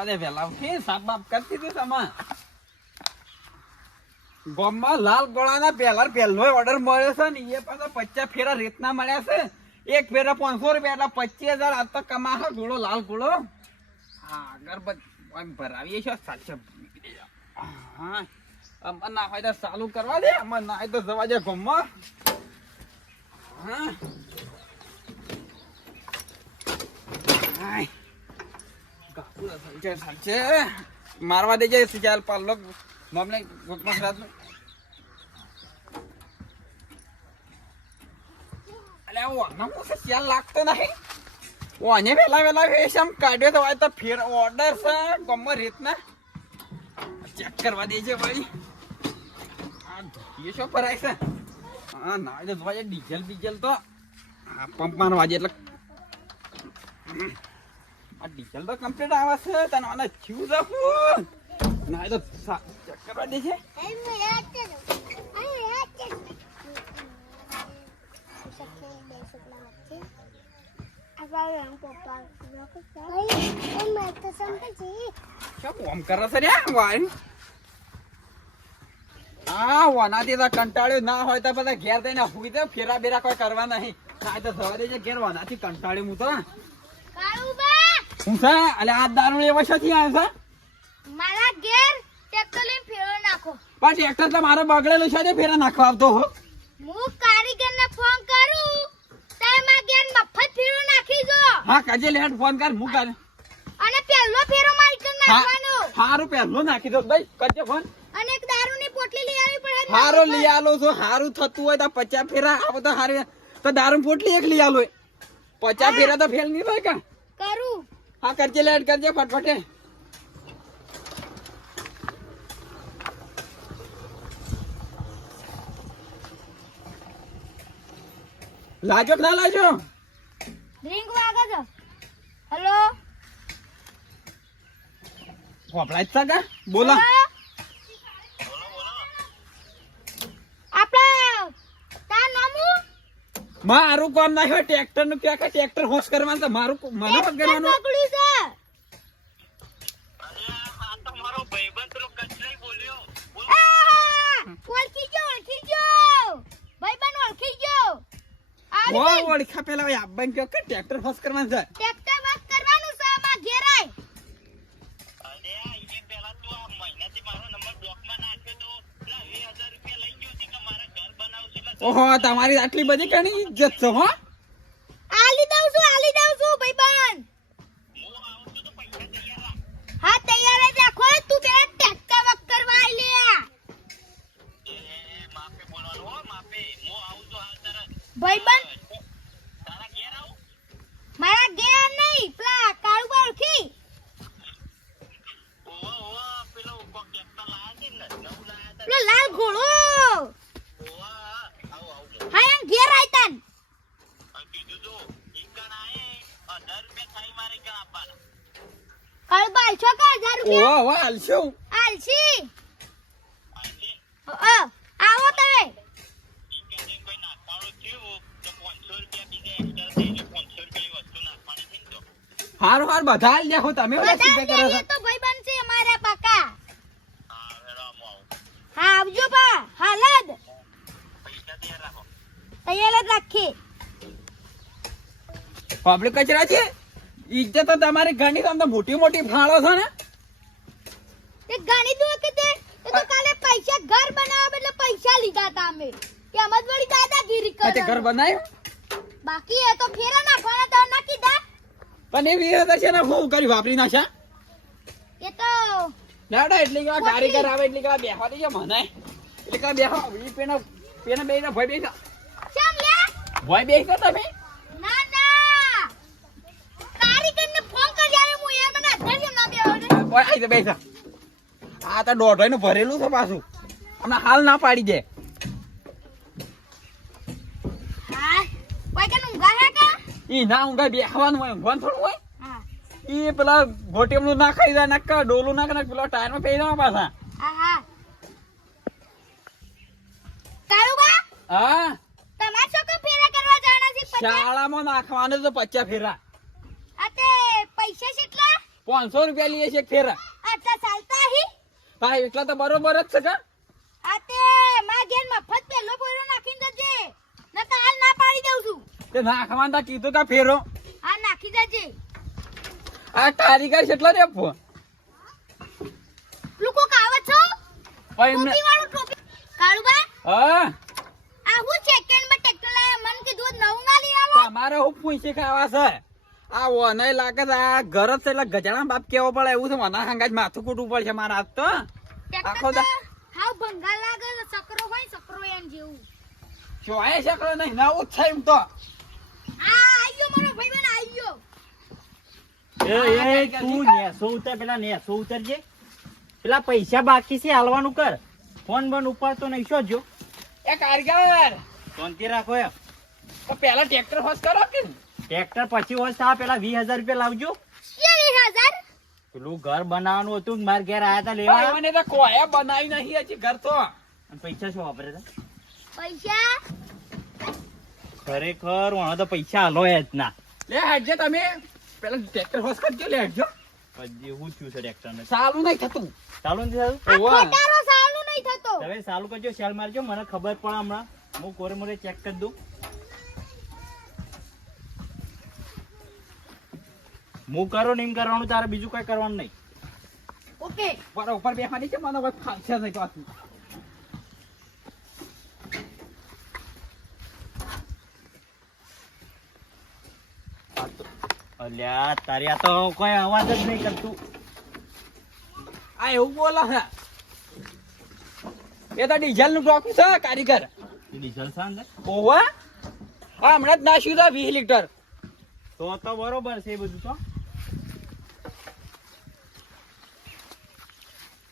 કરવા દે વેલા ઉઠી સાપ બાપ કરતી હતી તમા ગામમાં લાલ ગોળાના પહેલો ઓર્ડર મળ્યો છે ને એ પાછા 50 ફેરા રેતના મળ્યા છે એક ફેરા 500 રૂપિયા એટલે 25,000 આ તો કમાશે ગોળો લાલ ગોળો હા અગરબત્તી ભરાવીએ છે સાચે હા અમર ના હોય તો ચાલુ કરવા દે અમર ના હોય તો જવા દે ગામમાં હા સાચે મારવા દે જાય ચાલ પાલો મામલે રાત અલે ચાલ લાગતો નહીં ઓને વેલા વેશમ કાઢ્યો તો તો ફેર ઓર્ડર છે ગમો રીતના ચેક કરવા દે છે ભાઈ આ એ શું ભરાય છે હા ના તો જોવા ડીઝલ તો આ પંપ મારવા દે એટલે આ ડીઝલ તો કમ્પ્લીટ આવે છે તને આને છીવ જાખું ના તો ચેક કરવા દે છે ઓમ કરે છે રે વાઈન આ વનાથી તો કંટાળ્યો ના હોય તો બધા ઘેર થઈને હુઈ દે ફેરા બેરા કોઈ કરવા નહીં ના તો જવા દેજે ઘેર વનાથી કંટાળ્યો હું તો હું છે અલે આ દારૂ એવા છથી આવે છે મારા ઘેર ટ્રેક્ટર લઈને ફેરો નાખો પણ ટ્રેક્ટર તો મારે બગડેલું છે ફેરા નાખવા આવતો હો હું કારીગરને ફોન કરું તમે મારા ઘેર મફત ફેરો નાખી જો હા કજે લેટ ફોન કર હું કર અને પહેલો ફેરો મારી કર નાખવાનો હારું પહેલો નાખી દો ભાઈ કજે ફોન અને એક દારૂની પોટલી લઈ આવી પડે હારો લઈ આલો છો હારું થતું હોય તો 50 ફેરા આવો તો હારે તો દારૂ પોટલી એક લઈ આલો 50 ફેરા તો ફેલ નહીં થાય કા કરું હા કરજે લેટ કરજે ફટફટે લાજો કે ના લાજો રિંગ વાગે છે હેલો કોપડા જ કા બોલા આપડા તા નામુ મારું કામ ના હોય ટ્રેક્ટર નું ક્યાં કા ટ્રેક્ટર હોશ કરવાનું તો મારું મને હોશ કરવાનું પકડ્યું છે આ તો મારો ભાઈબંધ તો કચરાઈ બોલ્યો ઓળખી ગયો ભાઈબંધ ઓળખી ગયો ઓ ઓળખા પેલા ભાઈ આબન કે ટ્રેક્ટર હોશ કરવાનું છે ટ્રેક્ટર વાત કરવાનું છે માં ઘેર આય અરે એ પેલા તો આ મહિનાથી મારો નંબર બ્લોકમાં નાખ્યો તો પેલા 20,000 રૂપિયા લઈ ગયો છે કે મારા ઘર બનાવશે એટલે ઓહો તમારી આટલી બધી ઘણી ઇજ્જત છે હો આલી દઉં છું ભાઈબંધ હું આવું છું તો પૈસા તૈયાર રાખ હા તૈયાર જ રાખો તું પેલા ટ્રેક્ટર વક કરવા આઈ લે એ માપે બોલવાનું હો માપે હું આવું છું હાલ તરત ભાઈબંધ તારા ઘેર આવું મારા ઘેર નહીં પેલા કાળુબા ઓળખી ઓવા પેલો કોક ટ્રેક્ટર લાયા છે ને નવું લાયા હતા પેલો લાલ ઘોડો ઓવા આવું હા એમ ઘેર આય તન કીધું તો ઇકન આયે 1000 રૂપિયા થાય મારે કે આપવાના કાળુબા આલશો કે 1000 રૂપિયા ઓહો હાલશું આલશી આટલી આવો તમે ઇકન કોઈ નાખવાનું થયું તો 500 રૂપિયા બીજા એક્સ્ટ્રા થઈ જાય 500 રૂપિયાની વસ્તુ નાખવાની થઈ ને તો હારું હાર બધા હાલ દેખો તમે ઓલા સીધા કરો છો તો ભાઈબંધ છે અમારા પાકા હા હેડો આમ આવું હા આવજો બા હાલદ પૈસા તૈયાર રાખો તૈયાર જ રાખી પબ્લિક કચરા છે ઇજ્જત તો તમારી ઘણી તો મોટી મોટી ફાળો છે ને તે ગણી દો કે તે તો કાલે પૈસા ઘર બનાવવા એટલે પૈસા લીધા તા અમે એમ જ વળી દાદાગીરી તે ઘર કરો બનાવ્યું બાકી એ તો ફેરા નાખવાના તો નાખી દા પણ એ 20,000 છે ને હું કરી વાપરી નાખ્યા એ તો નાડા એટલે કે કારીગર આવે એટલે કે બેહવા દેજો મને એટલે કે બેહવા ઈ પેના બેના ભય બેસા ચમ લે ભય બેસો તમે ના ના કારીગરને ફોન કરી આવે હું એ મને ધર્મ ના બેહો ને ઓય આઈ તો બેસા આ તો દોઢાઈનું ભરેલું છે પાછું હમણાં હાલ ના પાડી દે હા કોઈ કે ઊંઘા હે કા ઈ ના ઊંઘા બેહવાનું હોય ઊંઘવાનું થોડું હોય હા ઈ પેલા ગોટેમનું ના ખાઈ જાય નક્કા ડોલું ના નાખ પેલા ટાયરમાં પહેરી જવા પાછા હા કાળુબા હા તમાર છોકરો ફેરા કરવા જાણા છે 50 શાળામાં નાખવાનું તો 50 ફેરા આ તે પૈસા કેટલા 500 રૂપિયા લઈએ છે એક ફેરા. આટલા ચાલતા હી હા એટલા તો બરોબર જ છે કા. આ તે માં ઘેર મફત પેલો બોયરો નાખીને જજે નકર હાલ ના પાડી દઉં છું. તે નાખવાનું તા કીધું કા ફેરો. આ નાખી જજે. આ કારીગર કેટલો રે ફો. લોકો કાવ છો પણ એમને ટોપી વાળું ટોપી કાળુબા હા આ હું સેકન્ડ માં ટ્રેક્ટર લાયા મન કીધું નવું ના લઈ આવો. તમારે હું પૂછી ખાવા છે. આ ઓને લાગે છે આ ઘર જ છે એટલે ગજાણા બાપ કેવો પડે એવું છે. મને હંગાજ માથું કૂટવું પડશે મારા હાથ તો. આખો ટ્રેક્ટર હાવ ભંગા લાગે છે. સકરો હોય સકરો એમ જેવું. શું આય શકરો નહીં નવું જ છે એમ તો. આ આયો મારો ભાઈબંધ આયો. એ તું નેસો ઉતર, પેલા નેસો ઉતરજે. પેલા પૈસા બાકી છે હાલવાનું કર. ફોન બન ઉપાડતો નહીં શું જો એ કારીગર શાંતિ રાખો એમ. તો પેલા ટ્રેક્ટર હોશ કરો કે ટ્રેક્ટર પછી હોય તો પેલા 20,000 રૂપિયા લાવજો. 20,000 પેલું ઘર બનાવવાનું હતું ને મારા ઘેર આયા તા લેવા. મને તો કોયા બનાવી નહીં હજી ઘર તો. અને પૈસા શું વાપરે તા? પૈસા ખરેખર વાળો તો પૈસા હાલો જ ના. લે હટજો તમે પેલા ટ્રેક્ટર હોશ કરજો. લે હટજો પછી એવું થયું છે ટ્રેક્ટર ને. સારું નહીં થતું. ચાલુ નથી થતું? આ ઓવા. ખોટારો સાલું નહીં થતો. હવે ચાલુ કરજો, સેલ મારજો, મને ખબર પડે હમણાં. હું કોરે મોરે ચેક કરી દઉં. હું કરો ને એમ કરવાનું, તારે બીજું કઈ કરવાનું નહીં. ઓકે બરો ઉપર બેસવાની છે મને કોઈ ફાલશે નહીં પાછું. અલ્યા તારી આ તો કોઈ અવાજ જ નહીં કરતું. આ એવું બોલે છે. એ તો ડીઝલ નું ટોકું છે કારીગર. ડીઝલ છે અંદર? ઓવા આ હમણાં જ નાખ્યું છે 20 લીટર. તો બરોબર છે એ બધું તો.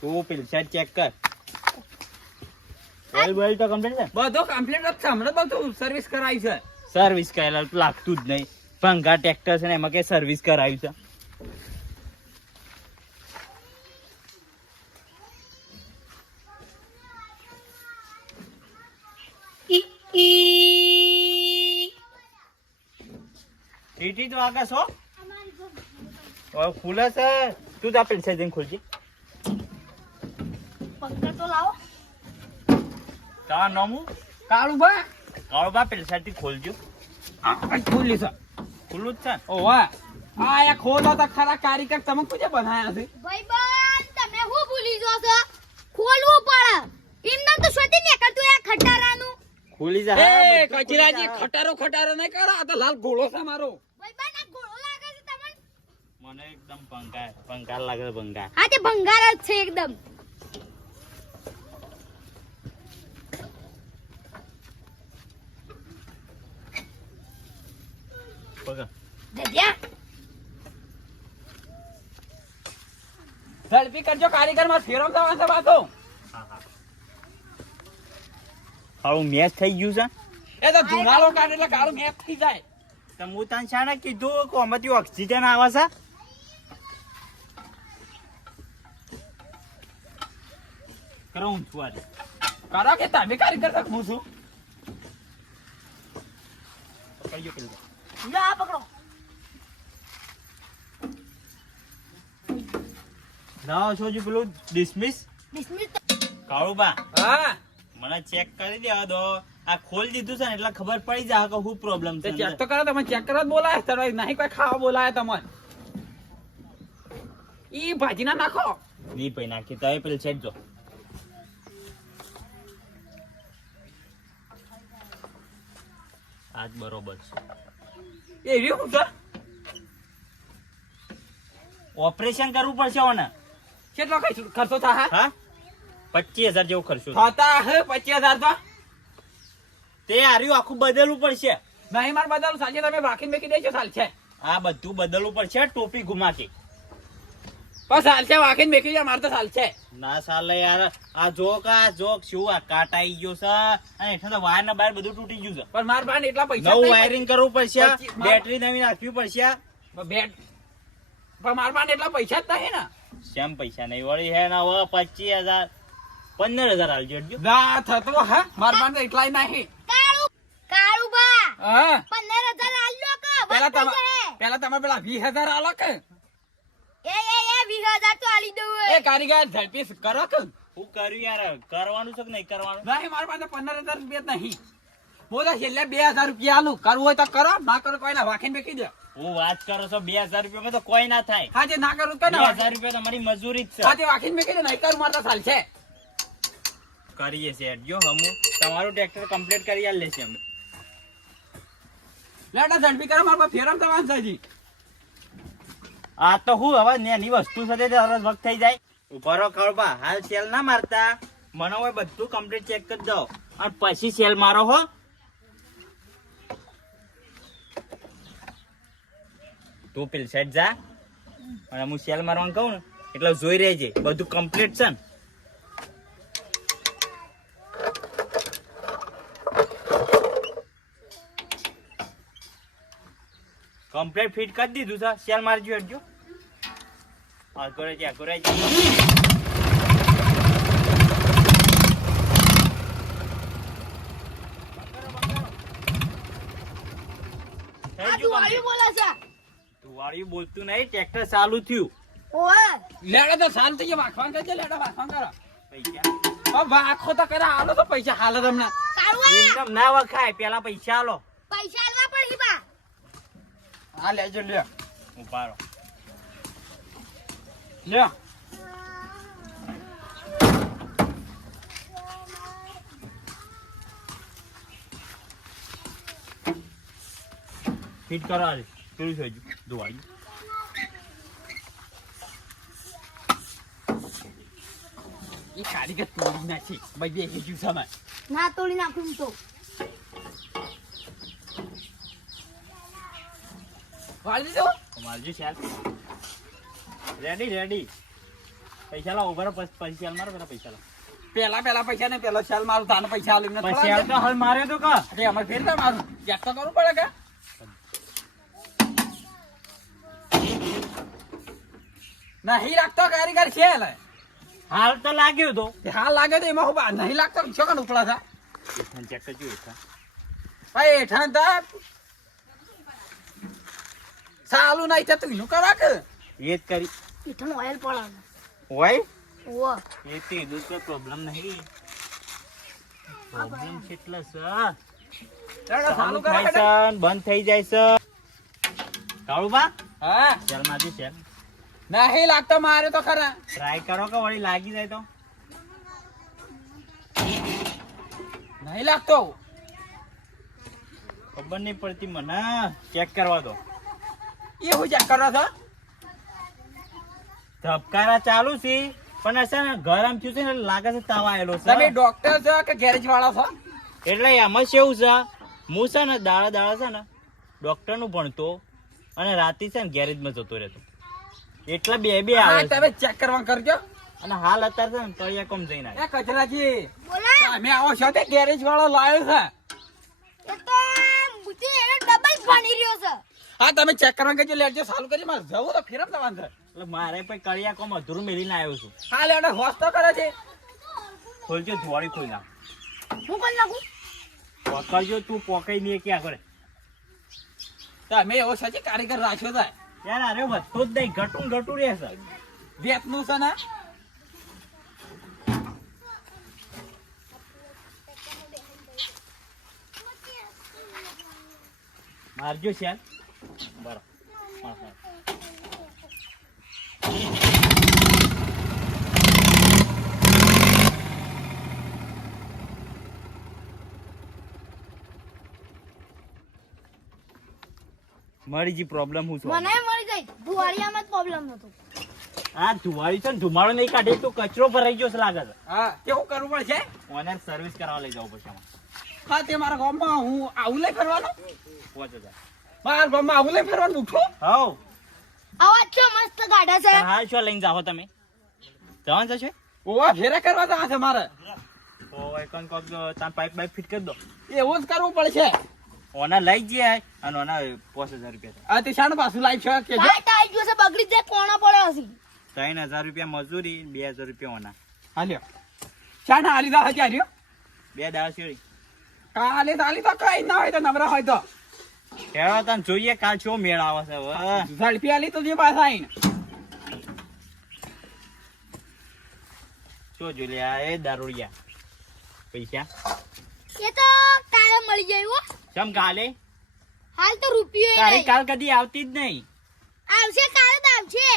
તું પેલી સાઈડ ચેક કર. ઓઇલ બોઇલ તો કમ્પ્લીટ છે? બધું કમ્પ્લીટ જ છે. હમણાં બધું સર્વિસ કરાવી છે. સર્વિસ કરેલા લાગતું જ નહીં. ભંગા ટ્રેક્ટર છે ને એમાં કઈ સર્વિસ કરાવી છે? ટીટી તો આગળ છો હવે ખુલે છે. તું જા પેલી સાઈડ જઈને ખોલજે. પંખા તો લાવો. તારું નામ હું? કાળુબા કાળુબા પેલી સાઈડ થી ખોલજો. ખુલ્લી છે. ખુલ્લું જ છે ને? ઓવા આ યા ખોલો તો ખરા કારીગર તમે કુજે બનાયા છે. ભાઈબંધ તમે હું ભૂલી જો છો ખોલવું પડે. એમને તો શોધી નીકળતું આ ખટારાનું. ખુલી જા. એ કચરાજી ખટારો ખટારો નહીં કરો. આ તો લાલ ઘોડો છે મારો. ભાઈબંધ આ ઘોડો લાગે છે તમને. મને એકદમ ભંગાર લાગે છે. ભંગાર. હા તે ભંગાર જ છે એકદમ. પકડ. જગ્યા ઝડપી કરજો કારીગર માં ફેરવતા વાંચો વાતો. હારું મેચ થઈ ગયું છે. એ તો ધુમાડો કાઢે એટલે કાળું મેપ થઈ જાય. તો હું તને શાને કીધું કે આમાંથી ઓક્સિજન આવે છે? કરાવું છું આજે. કરો કે તમે કારીગર તક હું છું. પકડજો પેલું. લા પકડો. લાવો છો જો પેલું ડિસમિસ. બિસ્મિલ કાળુબા હા મને ચેક કરી દેવા દો. આ ખોલ દીધું છે ને એટલે ખબર પડી જાય કે શું પ્રોબ્લેમ છે. તે ચેક તો કરો. તમે ચેક કરો જ બોલાય તમે નહીં કોઈ ખાવા બોલાય તમને. ઈ ભાજી ના નાખો. નહીં ભાઈ નાખી તો એ પેલી સાઈડ જો. આજ બરોબર છે. એવી હું છે. ઓપરેશન કરવું પડશે ઓને. કેટલો ખર્ચો થાય? હા 25,000 જેવો ખર્ચો થાય. થતા હે 25,000 તો તે આર્યું આખું બદલવું પડશે. નહીં મારે બદલ સાંજે તમે રાખીને મેકી દેજો સાલ છે. આ બધું બદલવું પડશે. ટોપી ઘુમાકી પણ સાલ છે વાકીને મેકી જાય મારે તો સાલ છે. ના સાલે યાર. આ જોક શું આ કાટ આવી ગયો છે અને એટલે તો વાયર ને બાર બધું તૂટી ગયું છે. પણ માર પાસે એટલા પૈસા નવું નહીં. વાયરિંગ કરવું પડશે. 25 બેટરી નવી નાખવી પડશે. બેટ પણ માર પાસે એટલા પૈસા જ નહીં ને. સેમ પૈસા નહીં વળી હે ના હવે 25,000 15,000 આલજો એટલું. ના થતો હા માર પાસે એટલાય નહીં. કાળુબા હા 15,000 આલ્યો કે પેલા વાત થઈ તમારે જાય. પેલા તમે પેલા 20,000 આલો કે એ 20,000 તો આલી દઉં એ કારીગર ઝડપી કરો કે હું કર્યું યાર, કરવાનું છે કે નહીં કરવાનું? નહીં મારા પાસે 15,000 રૂપિયા જ નહીં. બોલો છેલ્લે 2,000 રૂપિયા આલું. કરવું હોય તો કરો, ના કરો કોઈ ના વાખીને બેકી દો. હું વાત કરો છો 2,000 રૂપિયામાં તો કોઈ ના થાય. હા જે ના કરું તો ના 2,000 રૂપિયા તમારી મજૂરી જ હા છે. તે વાખીને બેકી દો. નહીં કરું મારે તો ચાલશે. કરીએ છે જો હમું તમારું ટ્રેક્ટર કમ્પ્લીટ કરી આલ લેશે અમે. લેટા ઝડપી કરો, મારા પાસે ફેરમ થવાનું છે હજી. આ તો હું હવે નેની વસ્તુ સાથે તરત વખત થઈ જાય. ઉભા રહો કળબા, હાલ સેલ ના મારતા. મને હવે બધું કમ્પ્લીટ ચેક કરી દો અને પછી સેલ મારો હો. તું પેલી સાઈડ જા અને હું સેલ મારવાનું કહું ને એટલે જોઈ રહેજે બધું કમ્પ્લીટ છે ને. કમ્પ્લીટ ફિટ કરી દીધું છે. સેલ મારજો હટજો. આ કરે છે, આ કરે છે. આ તું વાળી બોલે છે તું વાળ્યું બોલતું નહીં, ટ્રેક્ટર ચાલુ થયું. ઓય લેડા તો શાંતિ છે, વાખવાન કરજે. લેડા વાખવાન કરો. પૈસા હવે વાખો તો કરે, હાલો તો પૈસા હાલ તમને. કાળુઆ એમ ના વખાય, પેલા પૈસા આલો. પૈસા આલવા પડી બા હા લેજો લ્યો. ઉભા રહો. લ્યો. ફિટ કરો આજે. કેવું છે હજુ ધોવાયું? એ કારીગર તોડી નાખી. ભાઈ બે હેજુ સમય. ના તોડી નાખું તો વાળી દીધો. મારજો સેલ. Ready ready. પૈસા લાવો. ઉભા રહો, પછી સેલ મારો. પેલા પૈસા લાવો. પેલા પૈસા ને પેલો ચાલ મારું તાને પૈસા આલું ને પછી સેલ તો હાલ માર્યો તો કા. અરે અમારે ફેર તો મારું ગેસ તો કરવું પડે કે નહીં લાગતો કારીગર છે લે. હાલ તો લાગ્યું તો. હાલ લાગે તો એમાં હું નહીં લાગતો છો કે ઉકળા થા એઠાણ ચેક કરજો. એઠાણ ભાઈ હેઠાણ તા સાલું નહીં થતું એનું કરા કે એ જ કરી ઈઠણ ઓઇલ પડે હોય. ઓવા એ તે દૂધ કોઈ પ્રોબ્લેમ નહીં. પ્રોબ્લેમ કેટલો છે? ચાલો ચાલુ સાલું કરા થાય કે છે ને બંધ થઈ જાય છે. કાળુબા હા સેલ મારજો સેલ. નહીં લાગતો મારે તો ખરા ટ્રાય કરો કે વળી લાગી જાય તો. નહીં લાગતો ખબર નહીં પડતી મને. ચેક કરવા દો. એ હું ચેક કરો છો ધબકારા ચાલુ છે પણ છે ને ગરમ થયું છે ને એટલે લાગે છે તાવ આવેલો તમે છે. ડોક્ટર છો કે ગેરેજ વાળા છો એટલે એમાં કેવું છે, હું છે ને દાડા છે ને ડોક્ટર નું ભણતો અને રાતે છે ને ગેરેજમાં જતો રહેતો. એટલા બે હા આવે છે. તમે ચેક કરવા કરજો અને હાલ અત્યારે છે ને તળિયા કોમ જઈને આવ્યો. એ કચરાજી બોલા તમે આવો છો તે ગેરેજ વાળો લાવ્યો છે એ તો મુજે એને ડબલ ભણી રહ્યો છે હા તમે ચેક કરવા કરજો લેજો ચાલુ કરજો મારે જવું તો ફેરમ જવાનું છે એટલે મારે પછી કળિયા કોમ અધૂરું મેળીને આવ્યો છું. હા લેડો હોશ તો કરે છે ખોલજો, ધોવાળી ખોલ નાખ. હું કોણ નાખું પકડજો તું પોકાઈ નહીં ક્યાં કરે. તમે એવો સાચી કારીગર રાખ્યો થાય યાર અરે વધતો જ નહીં, ઘટું રહેશે. વેતનું છે ને મારજો શેર. બરાબર. હા, હા. મારી જે પ્રોબ્લેમ હું છું મને મળી ગઈ ધુવાળિયામાં જ પ્રોબ્લેમ નતો આ ધુવાળી છે ને ધુમાડો નહીં કાઢે તો કચરો ભરાઈ ગયો છે લાગે છે. હા કેવું કરવું પડશે ઓનર સર્વિસ કરાવવા લઈ જવું પડશે આમાં. હા તે મારા ગામમાં હું આવું લઈ ફરવાનું 5,000. મારા ગામમાં આવું લઈ ફરવાનું ઉઠો હાઉ આવાજ છો મસ્ત ગાડા છે હાલ શું લઈને જાઓ તમે? જવાનું છે? ઓવા ફેરા કરવા જવા છે મારે તો એકન કોક તાર પાઇપ ફિટ કરી દો. એવું જ કરવું પડશે ઓના લઈ જાય અને ઓના 5,000 રૂપિયા આ તે શાનું પાછું લાવી છે કે લાઈટ આવી ગયો છે બગડી જાય કોણા પડે હશે 3,000 રૂપિયા મજૂરી, 2,000 રૂપિયા ઓના. હાલ્યો શાના હાલી દા હજાર રહ્યો 2 દાડા શેરી. કાલે તાલી તો કઈ ના હોય તો નવરા હોય તો ખેડો તને જોઈએ કાલ શું મેળ આવે છે હવે. ઝડપી આલી તો જે પાછા આવીને શું જો લે એ દારૂડિયા પૈસા એ તો કાલે મળી જાય હો. ચમ કાલે હાલ તો રૂપિયો તારી નહીં. કાલ કદી આવતી જ નહીં. આવશે કાલે તો આવશે.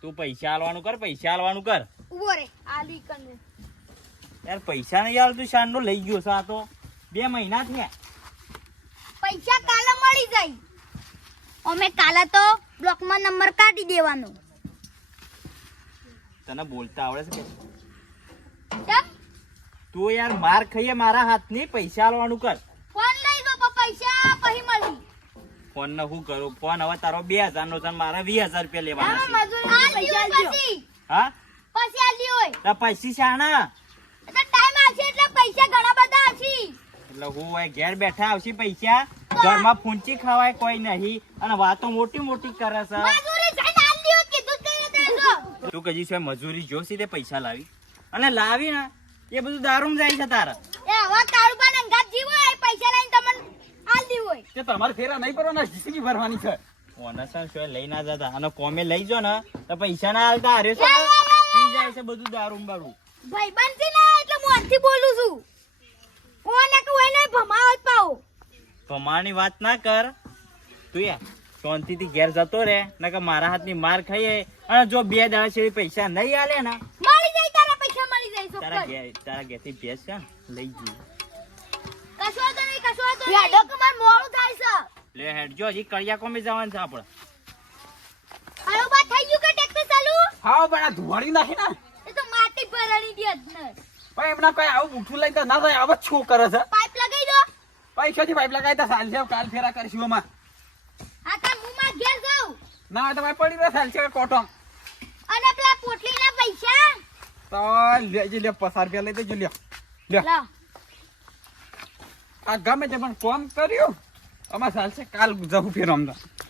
તું પૈસા આલવાનું કર, પૈસા આલવાનું કર. ઉભો રે આલી કને. યાર પૈસા નહીં આવતું શાનનો લઈ ગયો છે આ તો 2 મહિના થયા. પૈસા કાલે મળી જાય. અમે કાલે તો બ્લોકમાં નંબર કાઢી દેવાનો. તને બોલતા આવડે છે કે કેમ? તું યાર માર ખાઈએ મારા હાથની પૈસા આલવાનું કર. ફોન લઈ લો પણ પૈસા પછી મળી. ફોન ને શું કરું? ફોન હવે તારો 2000 નો છે ને મારા 20000 રૂપિયા લેવાના છે. મજૂરી પૈસા પછી હા પછી આલી હોય. તો પૈસા શાના એટલે ટાઈમ આવશે એટલે પૈસા ઘણા બધા આવશે. એટલે હું હોય ઘેર બેઠા આવશે પૈસા, ઘરમાં ફૂંચી ખવાય કોઈ નહીં અને વાતો મોટી મોટી કરે છે. મજૂરી જઈને આલી હોય કીધું કઈ રીતે જો. તું કજી છે મજૂરી જોશી તે પૈસા લાવી અને લાવી ને એ બધું દારૂમ જાય છે તારા. એ હવે કાળુબા ને અંગાત જીવો એ પૈસા લઈને તમને આલી હોય. તે તમારે ફેરા નહીં ભરવાના, જીસીબી ભરવાની છે. ઓનસન શું લઈ ના જતા અને કોમે લઈ જો ને તો પૈસા ના હાલતા હાર્યો છે પી જાય છે બધું દારૂમ બારું. ભાઈબંધ છે ને એટલે હું અંથી બોલું છું. કોને કે હોય ને ભમાવત પાઉ. કમાવાની વાત ના કર તું યાર શાંતિથી ઘેર જતો રે ને કે મારા હાથની માર ખાઈએ અને જો 2 દાડા છે પૈસા નહીં આલે ને મળી જાય તારા પૈસા મળી જાય તારા ઘેરથી ભેંસ છે ને લઈ જઈએ. કશો તો નહીં યાડો કે માર મોડું થાય છે. લે હેડજો હજી કડિયા કોમે જવાનું છે આપણે. આયો બા થઈ ગયું કે ટ્રેક્ટર ચાલુ? હા પણ આ ધુવાડી નાખી ને એ તો માટી ભરણી દે જ ને. પણ એમના કોઈ આવું બુઠું લઈને તો ના થાય. આવા જ શું કરે છે? પાઇપ લગાઈ દો. પૈસાથી પાઇપ લગાવી તો સાલ છે, કાલ ફેરા કરશું એમાં. આ તા હું માં ઘેર જાઉં. ના હોય તો ભાઈ પડી રહ્યો સાલ છે કોટો અને પેલા પોટલીના પૈસા તો લેજે લે 50 રૂપિયા લઈ દેજો. લ્યો લ્યો લા. આ ગમે તે પણ કોમ કર્યું અમાર સાલ છે, કાલ જવું ફેર અમદાવાદ.